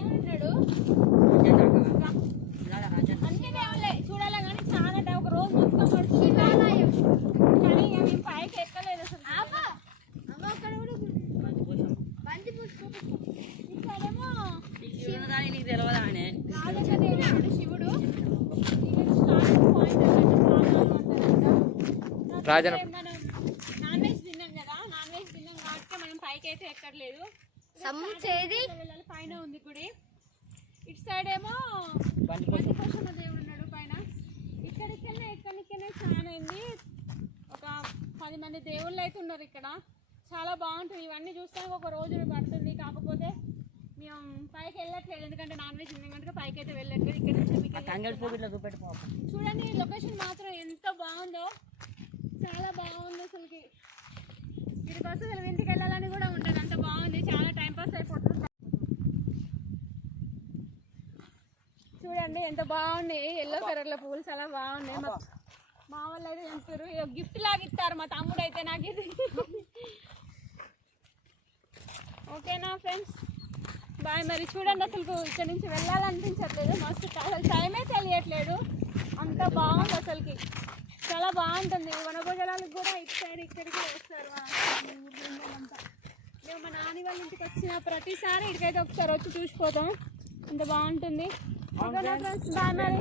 దేవుడు అన్ని దేవుళ్ళే చూడాలి కానీ చాలా ఒక రోజు మొత్తం పడుతుంది కానీ మేము పైకి ఎక్కలేదు అసలు. ఇక్కడేమో రాజదేవుడు శివుడు. మనం నాన్ వెజ్ తిన్నాం కదా, నాన్ వెజ్ తిన్నాం కాబట్టి మనం పైకి అయితే ఎక్కర్లేదు. పైన ఉంది గుడి. ఇటు సైడ్ ఏమో బంతిపోషమ్మ దేవుడు ఉన్నాడు పైన. ఇక్కడికనే చాలా అయింది. ఒక 10 మంది దేవుళ్ళు అయితే ఉన్నారు ఇక్కడ. చాలా బాగుంటుంది. ఇవన్నీ చూస్తానికి ఒక రోజు పడుతుంది. కాకపోతే మేము పైకి వెళ్ళట్లేదు ఎందుకంటే నాన్ వెజ్ తిన్నాం కనుక పైకి అయితే వెళ్ళట్లేదు. ఇక్కడ చూడండి లొకేషన్ మాత్రం ఎంత బాగుందో, చాలా బాగుంది అసలుకి. ఇక్కడికి వస్తే అసలు ఇంటికి వెళ్ళాలని కూడా ఉండదు, అంత బాగుంది. చాలా టైం పాస్ అయిపోతుంది. చూడండి ఎంత బాగున్నాయి, ఎల్లో కలర్ల పూలు చాలా బాగున్నాయి. మా వాళ్ళు అయితే తెంపారు, గిఫ్ట్ లాగా ఇస్తారు మా తమ్ముడు అయితే నాకు ఇది. ఓకేనా ఫ్రెండ్స్, బాయ్. మరి చూడండి అసలు ఇక్కడ నుంచి వెళ్ళాలనిపించట్లేదు, మస్తు అసలు టైమే తెలియట్లేదు, అంత బాగుంది అసలుకి. చాలా బాగుంటుంది. వనభోజనాలకు కూడా ఇటు సైడ్ ఇక్కడికి వస్తారు అంతా. మేము మా నాని వాళ్ళ ఇంటికి వచ్చిన ప్రతిసారి ఇక్కడికైతే ఒకసారి వచ్చి చూసిపోతాం, అంత బాగుంటుంది. ఓకేనా ఫ్రెండ్స్, బాయ్ మరి.